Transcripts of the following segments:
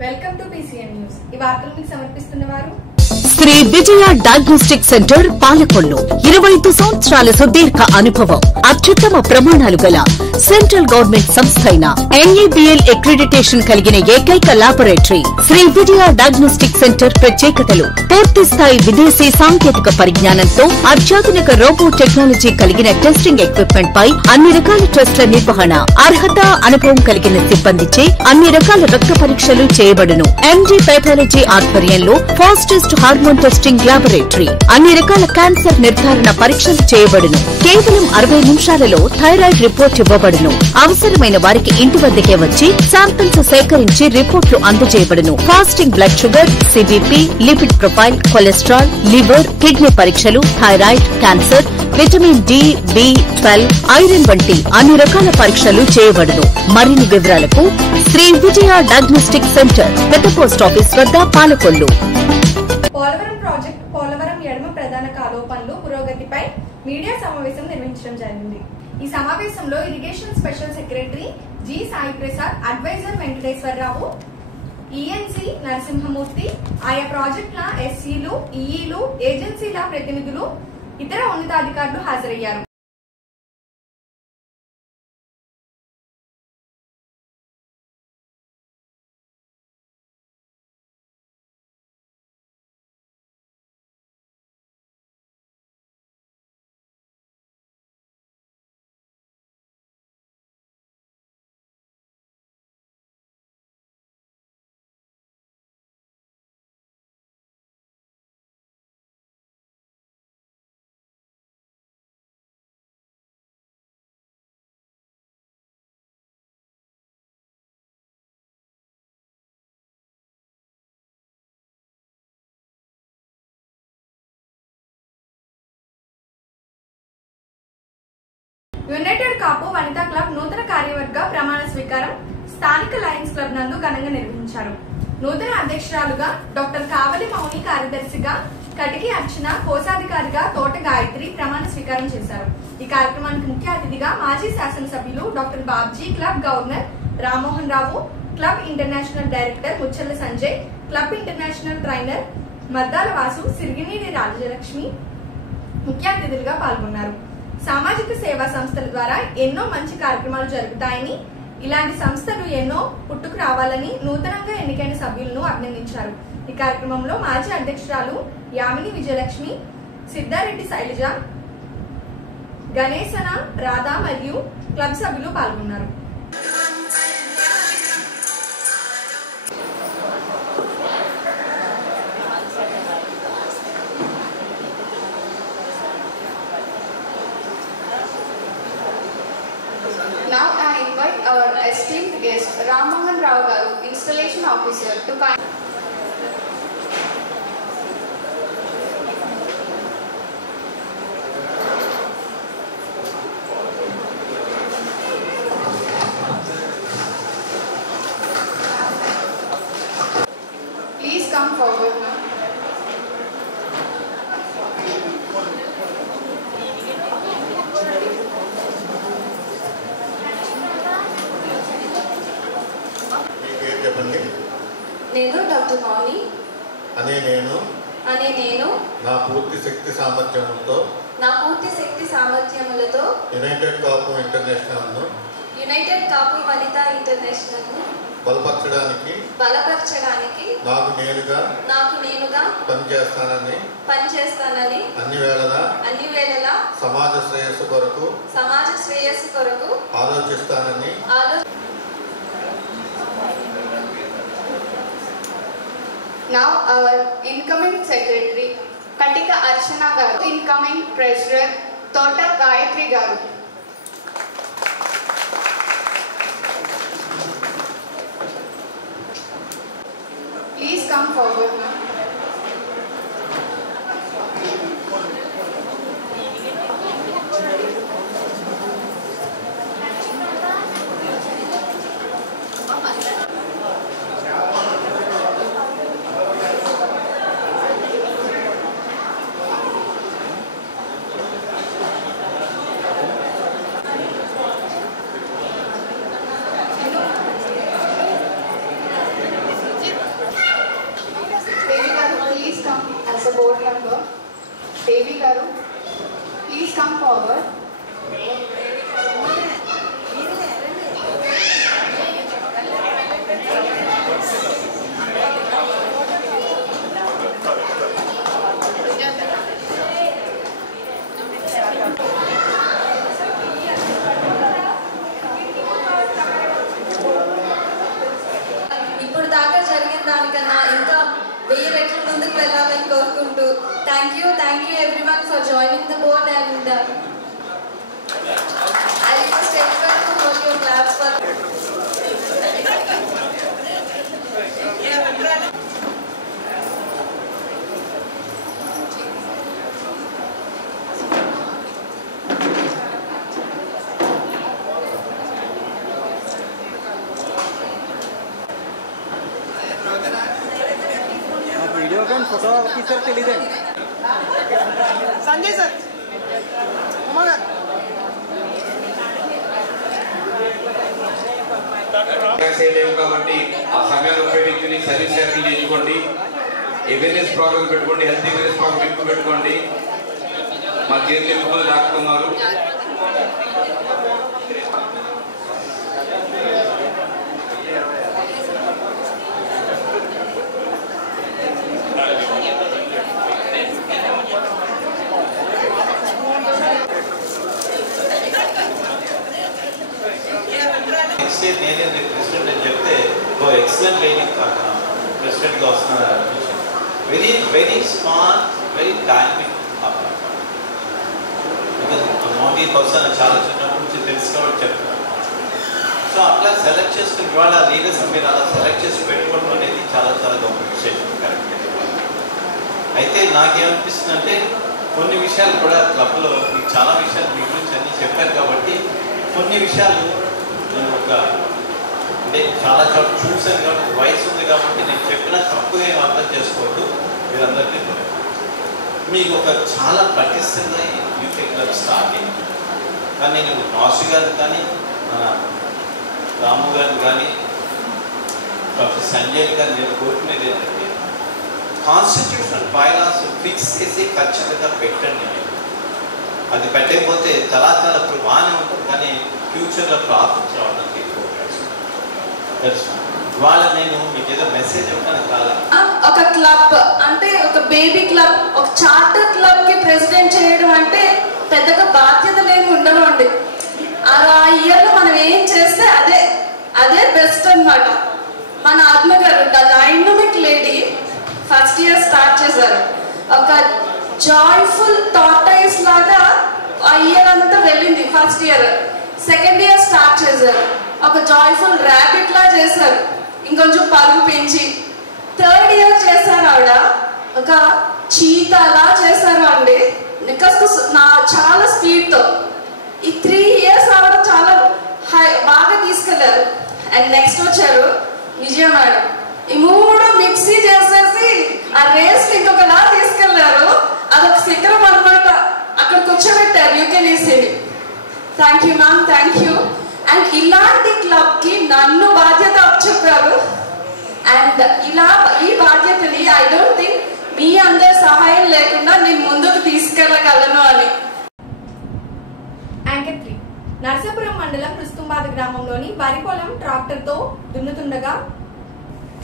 Welcome to PCN news. ఈ వార్తలు మీకు సమర్పిస్తున్నవారు శ్రీ విజయ డయాగ్నోస్టిక్ సెంటర్ పాలకొల్లు. 25 సంవత్సరాల సుదీర్ఘ అనుభవం, అత్యుత్తమ ప్రమాణాలు గల సెంట్రల్ గవర్నమెంట్ సంస్థ అయిన NABL అక్రిడిటేషన్ కలిగిన ఏకైక laboratory Shri Vijaya diagnostic centre. ప్రత్యేకతలు: పూర్తి స్థాయి విదేశీ సాంకేతిక పరిజ్ఞానంతో అత్యాధునిక రోబో టెక్నాలజీ కలిగిన టెస్టింగ్ ఎక్విప్మెంట్ పై అన్ని రకాల టెస్టుల నిర్వహణ, అర్హత, అనుభవం కలిగిన సిబ్బందిచే అన్ని రకాల రక్త పరీక్షలు చేయబడును. MD పైథాలజీ ఆధ్వర్యంలో ఫాస్టెస్ట్ హార్మోన్ టెస్టింగ్ ల్యాబొరేటరీ. అన్ని రకాల క్యాన్సర్ నిర్ధారణ పరీక్షలు చేయబడును. కేవలం 60 నిమిషాలలో థైరాయిడ్ రిపోర్ట్ ఇవ్వబడును. అవసరమైన వారికి ఇంటి వద్దకే వచ్చి శాంపిల్స్ సేకరించి రిపోర్టులు అందజేయబడును. Fasting blood sugar, CBP, lipid profile, cholesterol, liver, kidney పరీక్షలు, thyroid, cancer, vitamin D, B12, iron వంటి అన్ని రకాల పరీక్షలు చేయబడును. మరిన్ని వివరాలకు శ్రీ విజయ డయాగ్నోస్టిక్ సెంటర్, పెద్ద పోస్ట్ ఆఫీస్ వద్ద, పాలకొల్లు. పోలవరం ప్రాజెక్టు పోలవరం ఎడమ ప్రధాన కాలువ పనులు పురోగతిపై మీడియా సమావేశం నిర్వహించడం జరిగింది. ఈ సమావేశంలో irrigation special secretary G Sai Prasad, adviser Venkateswararao, ENC Narasimhamurthy, ఆయా ప్రాజెక్టుల SCలు, EEలు, ఏజెన్సీల ప్రతినిధులు, ఇతర ఉన్నతాధికారులు హాజరయ్యారు. యునైటెడ్ కాపు వనితా క్లబ్ నూతన కార్యవర్గ ప్రమాణ స్వీకారం స్థానిక లయన్స్ క్లబ్ నందు ఘనంగా నిర్వహించారు. నూతన అధ్యక్షురాలుగా డాక్టర్ కావలి మౌని, కార్యదర్శిగా కటికి అర్చన, కోశాధికారిగా తోట గాయత్రి ప్రమాణ స్వీకారం చేశారు. ఈ కార్యక్రమానికి ముఖ్య అతిథిగా మాజీ శాసనసభ్యులు doctor Babji, club governor Rammohan Rao, club international director Mucharla Sanjay, club international trainer Maddala Vasu, Sirigineni Rajalakshmi ముఖ్య అతిథులుగా పాల్గొన్నారు. సామాజిక సేవా సంస్థల ద్వారా ఎన్నో మంచి కార్యక్రమాలు జరుగుతాయని, ఇలాంటి సంస్థలు ఎన్నో పుట్టుకు రావాలని నూతనంగా ఎన్నికైన సభ్యులను అభినందించారు. ఈ కార్యక్రమంలో మాజీ అధ్యక్షురాలు యామిని విజయలక్ష్మి, సిద్ధారెడ్డి శైలజ, గణేశన రాధా మరియు క్లబ్ సభ్యులు పాల్గొన్నారు. Now I invite our esteemed guest Rammohan Rao Garu, Installation Officer, to please come forward now. నేను డాక్టర్ మౌని అనే నేను నా పూర్తి శక్తి సామర్థ్యములతో యునైటెడ్ కాపు వనితా ఇంటర్నేషనల్ ను బలపరచడానికి నాకు నేనుగా పనిచేస్తానని అన్ని వేళలా సమాజ శ్రేయస్సు కొరకు ఆలోచిస్తానని Now our incoming secretary Katika Archana Garu, incoming treasurer Tota Gayatri Garu. Please come forward now. Devi Garu, please come forward. ఇప్పుడు దాకా జరిగిన దానికన్నా ఇంకా 1000 రెట్లు ముందుకు వెళ్ళాలని కోరుకుంటూ thank you everyone for joining the board and I request everyone to hold your claps for video का फोटो की सर के लिए संजय सर చేయలేము కాబట్టి ఆ సమయాన్ని ఉపయోగించుకుని సర్వీస్ యాక్టింగ్ చేసుకోండి. అవేర్నెస్ ప్రోగ్రామ్ పెట్టుకోండి, హెల్త్ అవేర్నెస్ ప్రోగ్రామ్ ఎక్కువ పెట్టుకోండి. మా చేతులు ఎక్కువ దాక్కున్నారు. నేనే ప్రెసిడెంట్ అని చెప్తే ఓ ఎక్సలెంట్ లేడీ ప్రెసిడెంట్గా వస్తున్నారు. Very very smart, very dynamic. Modi person చాలా చిన్నప్పటి నుంచి తెలుసు కాబట్టి చెప్తున్నాను. సో అట్లా సెలెక్ట్ చేసుకుని ఇవాళ లీడర్స్ మీరు అలా సెలెక్ట్ చేసి పెట్టుకోవడం అనేది చాలా చాలా గొప్ప విశేషం. కరెక్ట్. అయితే నాకేమనిపిస్తుందంటే కొన్ని విషయాలు కూడా క్లబ్లో మీకు చాలా విషయాలు మీ గురించి అన్నీ చెప్పారు కాబట్టి కొన్ని విషయాలు నేను అంటే చాలా చోట్ల చూశాను కాబట్టి వయసు ఉంది కాబట్టి నేను చెప్పిన తక్కువ ఏం అర్థం చేసుకోవద్దు. మీరందరికీ మీకు ఒక చాలా పటిష్టంగా యూకే క్లబ్ స్టార్టింగ్. కానీ నేను నాసు గారిని కానీ రాము గారిని కానీ డాక్టర్ సంజయ్ గారు నేను కోరుకునేది ఏంటంటే కాన్స్టిట్యూషనల్ బైలాస్ ఫిక్స్ చేసి ఖచ్చితంగా పెట్టండి. అది పెట్టకపోతే చాలా ఇప్పుడు బాగానే ఉంటుంది కానీ ఫ్యూచర్లో ప్రాబ్లమ్స్ రావడానికి ఎక్కువ వాళ్ళ నేను మీకు ఏదో మెసేజ్ ఇవ్వడానికి కాదు. ఒక క్లబ్ అంటే ఒక బేబీ క్లబ్, ఒక చార్టర్ క్లబ్ కి ప్రెసిడెంట్ చేయడం అంటే పెద్దగా బాధ్యతలు ఏమి ఉండవు అండి. ఆ ఇయర్లో మనం ఏం చేస్తే అదే బెస్ట్ అన్నమాట. మన ఆత్మ గారు dynamic lady first year start చేశారు. ఒక జాయ్ఫుల్ టార్టైస్ లాగా ఆ ఇయర్ అంతా వెళ్ళింది. First year, second year start చేశారు. ఒక జాయ్ఫుల్ ర్యాబిట్ లా చేశారు, ఇంకొంచెం పరుగు పెంచి. థర్డ్ ఇయర్ చేశారు ఆవిడ ఒక చీతాలా చేశారు అండి, చాలా స్పీడ్ తో. ఈ 3 ఇయర్స్ ఆవిడ చాలా బాగా తీసుకెళ్లారు. అండ్ నెక్స్ట్ వచ్చారు విజయ మేడం. ఈ 3 మిక్సీ చేసేసి ఆ రేస్ ఇంకొకలా తీసుకెళ్లారు. అదొక శిఖరం అనమాట. అక్కడ కూర్చోబెట్టారు యూకేనీసీని. Thank you ma'am, thank you. And ఇలాంటి క్లబ్ కి నన్ను బాధ్యత చెప్పారు. అండ్ ఈ బాధ్యతని ఐ డోంట్ థింక్ మీ అందరి సహాయం లేకుండా నేను ముందుకు తీసుకెళ్ళగలను అని. యాంకర్ 3 నర్సాపురం మండలం రుస్తుంబాద గ్రామంలోని వరి పొలం ట్రాక్టర్ తో దున్నుతుండగా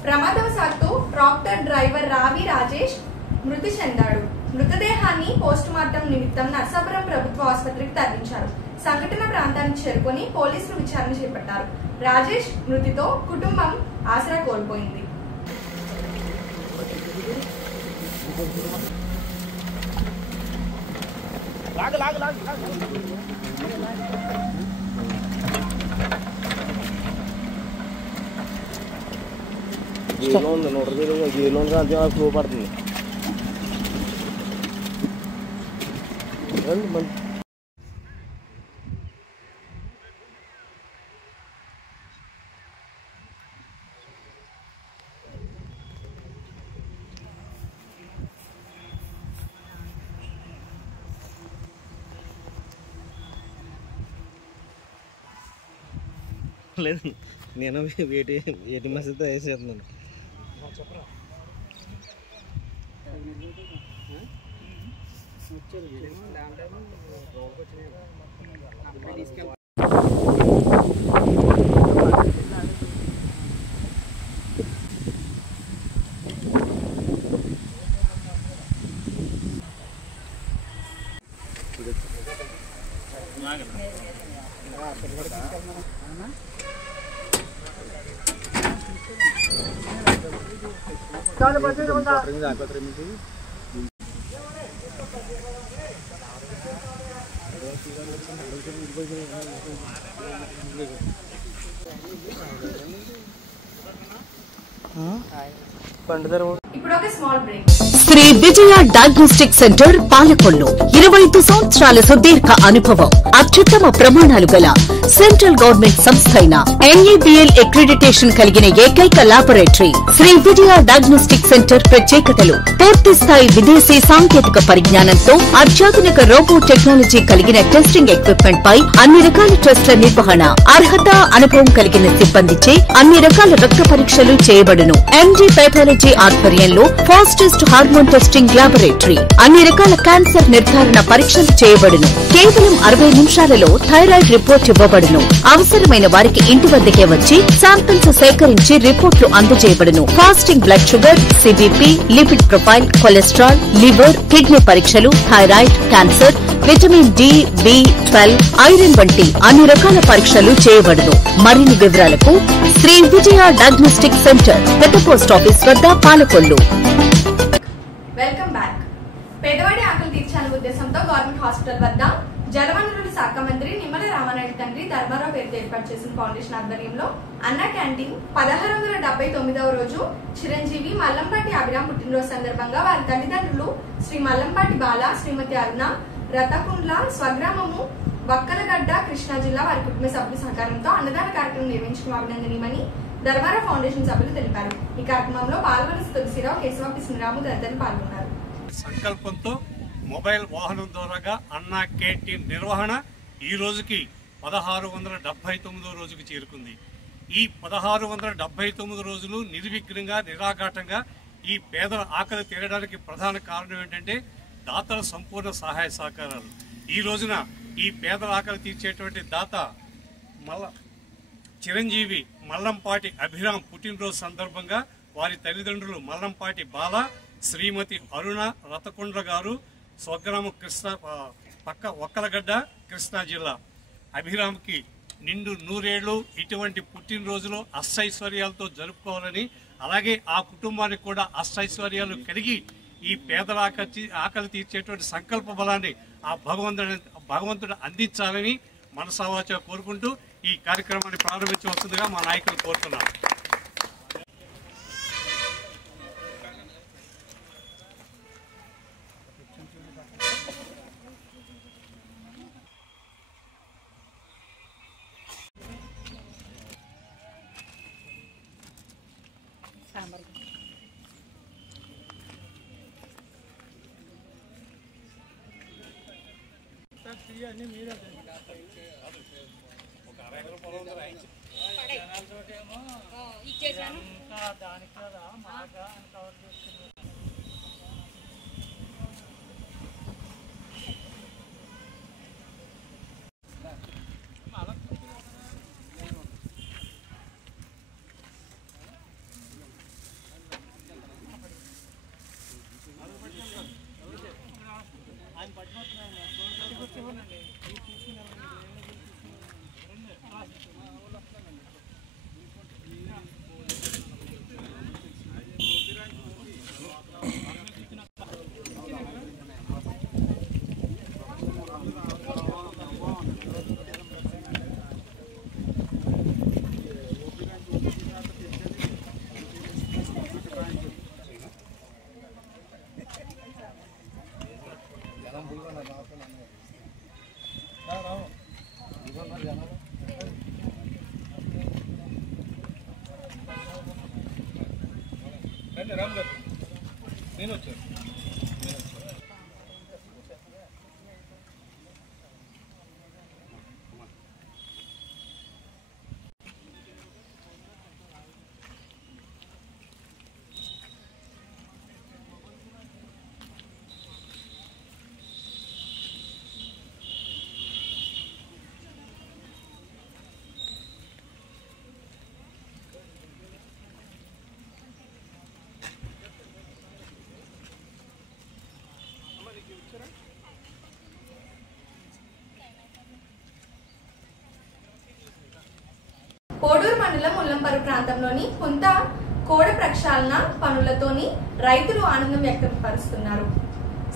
ప్రమాదవశాత్తు ట్రాక్టర్ డ్రైవర్ రావి రాజేష్ మృతి చెందాడు. మృతదేహాన్ని పోస్టుమార్టం నిమిత్తం నర్సాపురం ప్రభుత్వ ఆసుపత్రికి తరలించారు. సంఘటన ప్రాంతానికి చేరుకొని పోలీసులు విచారణ చేపట్టారు. రాజేష్ మృతితో కుటుంబం ఆసరా కోల్పోయింది. ఫ్లో పడుతుంది. లేదు నేను వేటి మసీతో వేసేస్తున్నాను. ఇప్పుడు ఒక small break. Shri Vijaya diagnostic centre Palakollu 25 సంవత్సరాల సుదీర్ఘ అనుభవం, అత్యుత్తమ ప్రమాణాలు గల సెంట్రల్ గవర్నమెంట్ సంస్థ అయిన NABL అక్రిడిటేషన్ కలిగిన ఏకైక laboratory Shri Vijaya diagnostic centre ప్రత్యేకతలు పూర్తి స్థాయి విదేశీ సాంకేతిక పరిజ్ఞానంతో అత్యాధునిక రోబో టెక్నాలజీ కలిగిన టెస్టింగ్ ఎక్విప్మెంట్ పై అన్ని రకాల టెస్టుల నిర్వహణ, అర్హత, అనుభవం కలిగిన సిబ్బందిచే అన్ని రకాల రక్త పరీక్షలు చేయబడును. MD పైథాలజీ ఆధ్వర్యంలో ఫాస్టెస్ట్ హార్మోన్ టెస్టింగ్ లాబొరేటరీ, అన్ని రకాల క్యాన్సర్ నిర్ధారణ పరీక్షలు చేయబడును. కేవలం 60 నిమిషాలలో థైరాయిడ్ రిపోర్ట్ ఇవ్వబడును. అవసరమైన వారికి ఇంటి వద్దకే వచ్చి శాంపిల్స్ సేకరించి రిపోర్టులు అందజేయబడును. Fasting blood sugar, CBP, lipid profile, cholesterol, liver, kidney పరీక్షలు, thyroid, cancer, vitamin D, B12, iron వంటి అన్ని రకాల పరీక్షలు చేయబడును. మరిన్ని వివరాలకు శ్రీ విజయ డయాగ్నోస్టిక్ సెంటర్, పెద్ద పోస్ట్ ఆఫీస్ వద్ద, పాలకొల్లు. Welcome back. పేదవాడి ఆకలి తీర్చాలనే ఉద్దేశంతో గవర్నమెంట్ హాస్పిటల్ వద్ద జలవనరుల శాఖ మంత్రి నిమ్మల రామానాయుడు తండ్రి ధర్మారావు పేరుతో ఏర్పాటు చేసిన ఫౌండేషన్ ఆధ్వర్యంలో అన్న క్యాంటీన్ 1679వ రోజు చిరంజీవి మల్లంపాటి అభిరామ్ పుట్టినరోజు సందర్భంగా వారి తల్లిదండ్రులు శ్రీ మల్లంపాటి బాల, శ్రీమతి అరుణ, రతకుండ్ల, స్వగ్రామము వక్కలగడ్డ, కృష్ణా జిల్లా వారి కుటుంబ సభ్యుల సహకారంతో అన్నదాన కార్యక్రమం నిర్వహించడం అభినందనీయమని ధర్మారావు ఫౌండేషన్ సభ్యులు తెలిపారు. ఈ కార్యక్రమంలో పాల్గొని తులసిరావు, కేశవ, కృష్ణరాము తదితరులు పాల్గొన్నారు. సంకల్పంతో మొబైల్ వాహనం ద్వారాగా అన్నా క్యాంటీన్ నిర్వహణ ఈ రోజుకి 1679 రోజుకి చేరుకుంది. ఈ 1679 రోజులు నిర్విఘ్నంగా, నిరాఘాటంగా ఈ పేదల ఆకలి తీరడానికి ప్రధాన కారణం ఏంటంటే దాతల సంపూర్ణ సహాయ సహకారాలు. ఈ రోజున ఈ పేదల ఆకలి తీర్చేటువంటి దాత చిరంజీవి మల్లంపాటి అభిరామ్ పుట్టినరోజు సందర్భంగా వారి తల్లిదండ్రులు మల్లంపాటి బాల, శ్రీమతి అరుణ, రతకుండ్ల గారు, స్వగ్రామం పక్క ఒక్కలగడ్డ, కృష్ణా జిల్లా. అభిరామ్కి నిండు 100 ఏళ్లు ఇటువంటి పుట్టినరోజులో అష్టైశ్వర్యాలతో జరుపుకోవాలని, అలాగే ఆ కుటుంబానికి కూడా అష్టైశ్వర్యాలు కలిగి ఈ పేదల ఆకలి తీర్చేటువంటి సంకల్ప బలాన్ని ఆ భగవంతుడు అందించాలని మనసావాచ కోరుకుంటూ ఈ కార్యక్రమాన్ని ప్రారంభించవలసిందిగా మా నాయకులు కోరుతున్నారు. రామ్ గారు నేను వచ్చాను. కోడూరు మండలం ముల్లంపరు ప్రాంతంలోని పుంత కోడ ప్రక్షాళన పనులతోని రైతులు ఆనందం వ్యక్తపరుస్తున్నారు.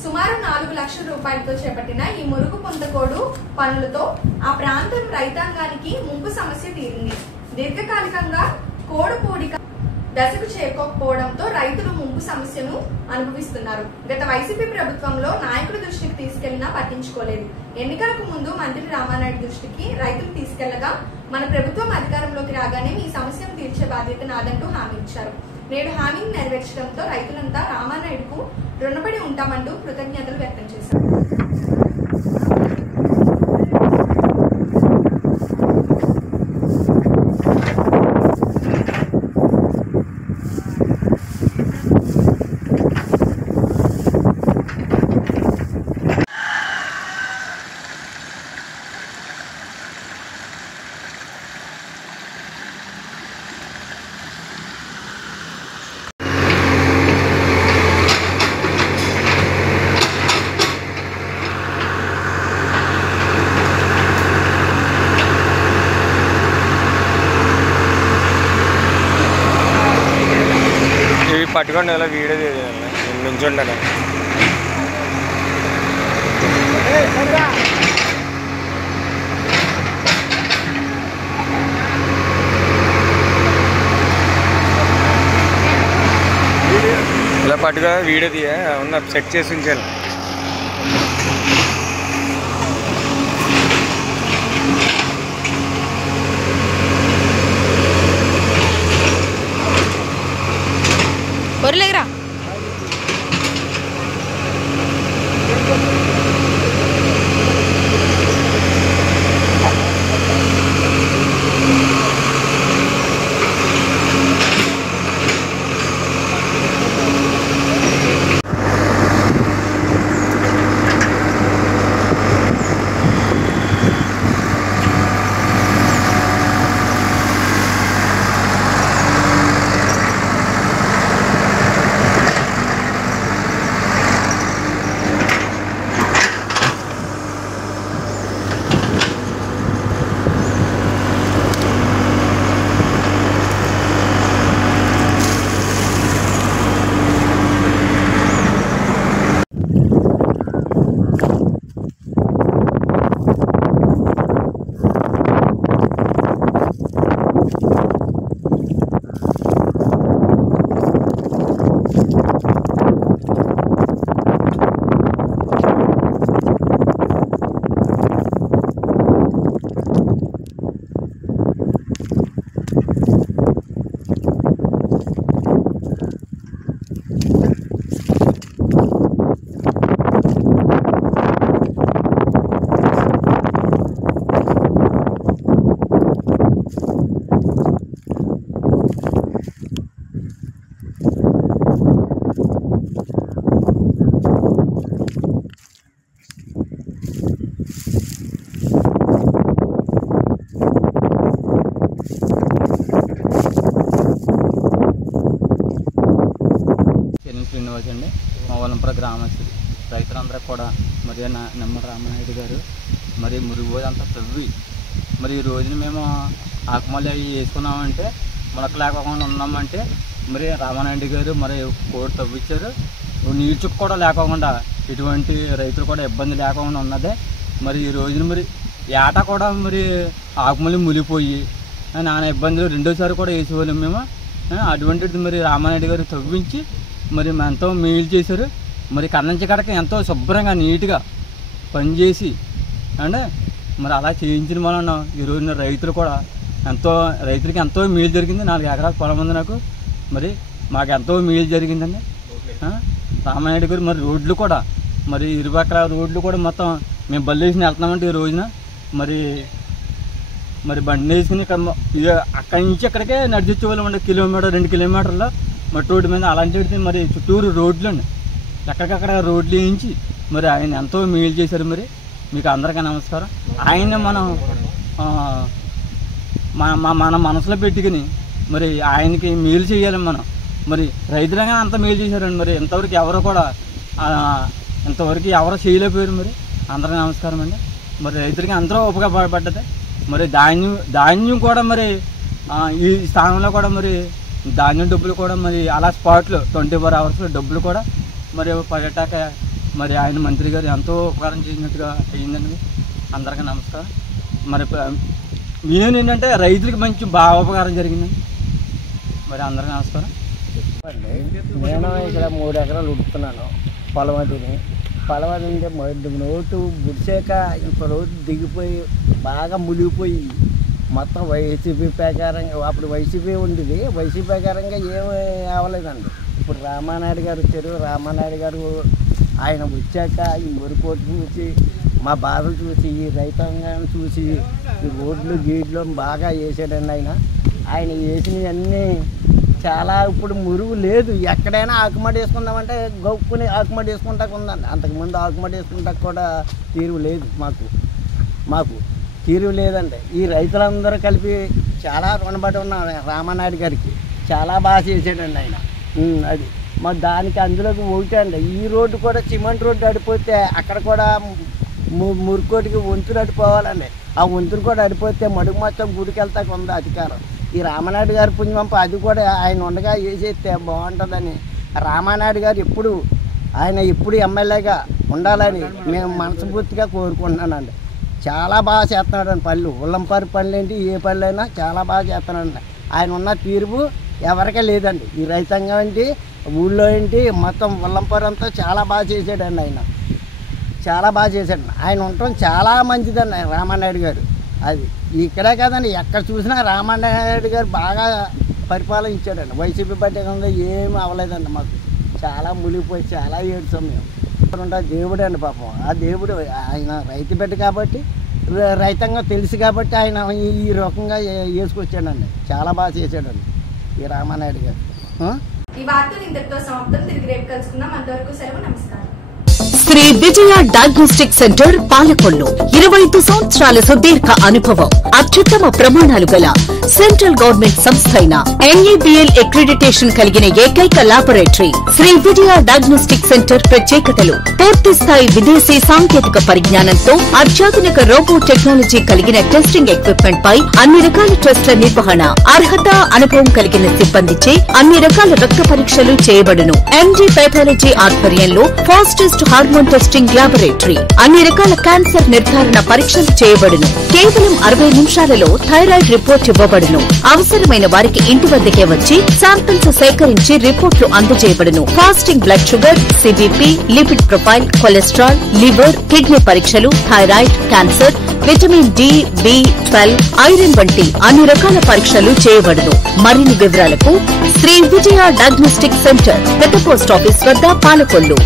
సుమారు 4 లక్షల రూపాయలతో చేపట్టిన ఈ మురుగు పుంతకోడు పనులతో ఆ ప్రాంతం రైతాంగానికి ముంపు సమస్య తీరింది. దీర్ఘకాలికంగా కోడు పూడిక దశకు చేరుకోకపోవడంతో రైతులు ముంపు సమస్యను అనుభవిస్తున్నారు. గత వైసీపీ ప్రభుత్వంలో నాయకుల దృష్టికి తీసుకెళ్లినా పట్టించుకోలేదు. ఎన్నికలకు ముందు మంత్రి రామానాయుడు దృష్టికి రైతులు తీసుకెళ్లగా మన ప్రభుత్వం అధికారంలోకి రాగానే ఈ సమస్యను తీర్చే బాధ్యత నాదంటూ హామీ ఇచ్చారు. నేడు హామీని నెరవేర్చడంతో రైతులంతా రామానాయుడుకు రుణపడి ఉంటామంటూ కృతజ్ఞతలు వ్యక్తం చేశారు. పట్టుకోండి అలా వీడియో నుంచుండ ఇలా పట్టుకో వీడియో తీయ ఉన్న సెట్ చేసి ఉంచాను. లేరా అండి. మా వలంపుర గ్రామస్తులు రైతులందరూ కూడా మరి నిమ్మల రామనాయుడు గారు మరి మురుగు అంతా తవ్వి మరి ఈ రోజున మేము ఆకుమల్లి అవి వేసుకున్నామంటే మొలక లేకుండా ఉన్నామంటే మరి రామనాయుడు గారు మరి కోడి తవ్విచ్చారు. నీరు చుక్క కూడా లేకుండా ఎటువంటి రైతులు కూడా ఇబ్బంది లేకుండా ఉన్నదే. మరి ఈ రోజున మరి ఏటా కూడా మరి ఆకుమల్లి ములిపోయి నానా ఇబ్బందులు రెండోసారి కూడా వేసేవాళ్ళం మేము. అటువంటిది మరి రామానాయుడు గారు తవ్వించి మరి ఎంతో మేలు చేశారు. మరి కన్నంచి కడక ఎంతో శుభ్రంగా నీట్గా పనిచేసి అంటే మరి అలా చేయించిన వలన ఈ రోజున రైతులు కూడా రైతులకి ఎంతో మేలు జరిగింది. 4 ఎకరాల పొలం ఉంది నాకు. మరి మాకు ఎంతో మేలు జరిగిందండి. రామానాయుడు గారు మరి రోడ్లు కూడా మరి ఇరుపక్కల రోడ్లు కూడా మొత్తం మేము బళ్ళు వేసుకుని వెళ్తున్నామంటే ఈ రోజున మరి బండి వేసుకుని అక్కడి నుంచి అక్కడికే నడిచొచ్చేవాళ్ళం అండి. 1 కిలోమీటర్ 2 కిలోమీటర్లు మట్టి రోడ్డు మీద. అలాంటిది మరి చుట్టూరు రోడ్లు అండి, ఎక్కడికక్కడ రోడ్లు వేయించి మరి ఆయన ఎంతో మేలు చేశారు. మరి మీకు అందరికీ నమస్కారం. ఆయన మనం మన మనసులో పెట్టుకుని మరి ఆయనకి మేలు చేయాలి మనం. మరి రైతులుగా అంత మేలు చేశారండి. మరి ఇంతవరకు ఎవరు చేయలేకపోయారు. మరి అందరికీ నమస్కారం అండి. మరి రైతులకి అందరూ ఉపయోగపడ్డది. మరి ధాన్యం కూడా మరి ఈ స్థానంలో కూడా మరి ధాన్యం డబ్బులు కూడా మరి అలా స్పాట్లో 24 అవర్స్లో డబ్బులు కూడా మరి పర్యాటక మరి ఆయన మంత్రి గారు ఎంతో ఉపకారం చేసినట్టుగా అయ్యిందండి. అందరికీ నమస్కారం. మరి మెయిన్ ఏంటంటే రైతులకు మంచి బాగా ఉపకారం జరిగిందండి. మరి అందరికీ నమస్కారం. నేను ఇక్కడ 3 ఎకరాలు ఉడుతున్నాను పొలమతిని. పొలమతి ఉంటే నోటు బుడిసాక ఇంత రోజు దిగిపోయి బాగా మునిగిపోయి మొత్తం వైసీపీ ప్రకారంగా, అప్పుడు వైసీపీ ఉండేది, వైసీపీ ప్రకారంగా ఏమీ అవ్వలేదండి. ఇప్పుడు రామానాయుడు గారు వచ్చారు. రామానాయుడు గారు ఆయన వచ్చాక ఈ మురికోటు చూసి మా బాధలు చూసి ఈ రైతాంగాన్ని చూసి ఈ రోడ్లు గీడ్లు బాగా వేసాడండి. ఆయన వేసినవన్నీ చాలా ఇప్పుడు మురుగు లేదు. ఎక్కడైనా ఆకుమడి వేసుకుందామంటే గొప్పని ఆకుమడి వేసుకుంటాకు ఉందండి. అంతకుముందు ఆకుమడి వేసుకుంటాకు కూడా తీరువు లేదు. మాకు తీరువు లేదండి. ఈ రైతులందరూ కలిపి చాలా రుణపడి ఉన్నాం రామానాయుడు గారికి. చాలా బాగా చేసాడండి ఆయన. అది మరి దానికి అందులోకి ఒకటే అండి, ఈ రోడ్డు కూడా సిమెంట్ రోడ్డు అడిపోతే అక్కడ కూడా మురికోటికి వంతులు అడిపోవాలండి. ఆ వంతులు కూడా అడిపోతే మడుగు మొత్తం గుడికి వెళ్తాకు ఉంది అధికారం. ఈ రామానాయుడు గారి పుణ్యమంప అది కూడా ఆయన ఉండగా వేసేస్తే బాగుంటుందని రామానాయుడు గారు ఆయన ఎప్పుడు ఎమ్మెల్యేగా ఉండాలని మేము మనస్ఫూర్తిగా కోరుకుంటున్నానండి. చాలా బాగా చేస్తున్నాడండి పళ్ళు. ఉల్లంపారి పళ్ళు ఏంటి, ఏ పళ్ళు అయినా చాలా బాగా చేస్తున్నాడండి. ఆయన ఉన్న తీర్పు ఎవరికే లేదండి. ఈ రైతాంగం ఏంటి, ఊళ్ళో ఏంటి, మొత్తం ఉల్లంపారి అంతా చాలా బాగా చేసాడండి. ఆయన చాలా బాగా చేశాడు. ఆయన ఉండటం చాలా మంచిదండి రామానాయుడు గారు. అది ఇక్కడే కదండి, ఎక్కడ చూసినా రామానాయుడు గారు బాగా పరిపాలించాడండి. వైసీపీ పట్టికంలో ఏమీ అవ్వలేదండి. మాకు చాలా మునిగిపోయి చాలా ఏడ్చాం మేము. దేవుడు అండి పాపం. ఆ దేవుడు ఆయన రైతు బిడ్డ కాబట్టి, రైతాంగం తెలుసు కాబట్టి ఆయన ఈ రకంగా వేసుకొచ్చాడండి. చాలా బాగా చేశాడండి ఈ రామానాయుడు గారు. ఈ వార్తలు ఇంతటితో సమాప్తం. తిరిగి రేపు కలుసుకుందాం. అంతవరకు సెలవు. నమస్కారం. శ్రీ విజయ డయాగ్నోస్టిక్ సెంటర్ పాలకొల్లు 25 సంవత్సరాల సుదీర్ఘ అనుభవం, అత్యుత్తమ ప్రమాణాలు గల సెంట్రల్ గవర్నమెంట్ సంస్థ అయిన NABL అక్రిడిటేషన్ కలిగిన ఏకైక laboratory Shri Vijaya diagnostic centre. ప్రత్యేకతలు: పూర్తి స్థాయి విదేశీ సాంకేతిక పరిజ్ఞానంతో అత్యాధునిక రోబో టెక్నాలజీ కలిగిన టెస్టింగ్ ఎక్విప్మెంట్ పై అన్ని రకాల టెస్టుల నిర్వహణ, అర్హత, అనుభవం కలిగిన సిబ్బందిచే అన్ని రకాల రక్త పరీక్షలు చేయబడును. MD పెథాలజీ ఆధ్వర్యంలో ఫాస్టెస్ట్ హార్మోన్ టెస్టింగ్ ల్యాబొరేటరీ. అన్ని రకాల క్యాన్సర్ నిర్ధారణ పరీక్షలు చేయబడును. కేవలం 60 నిమిషాలలో థైరాయిడ్ రిపోర్ట్ ఇవ్వబడును. అవసరమైన వారికి ఇంటి వద్దకే వచ్చి శాంపిల్స్ సేకరించి రిపోర్టులు అందజేయబడును. Fasting blood sugar, CBP, lipid profile, cholesterol, liver, kidney పరీక్షలు, thyroid, cancer, vitamin D, B12, iron వంటి అన్ని రకాల పరీక్షలు చేయబడును. మరిన్ని వివరాలకు శ్రీ విజయ డయాగ్నోస్టిక్ సెంటర్, పెద్ద పోస్ట్ ఆఫీస్ వద్ద, పాలకొల్లు.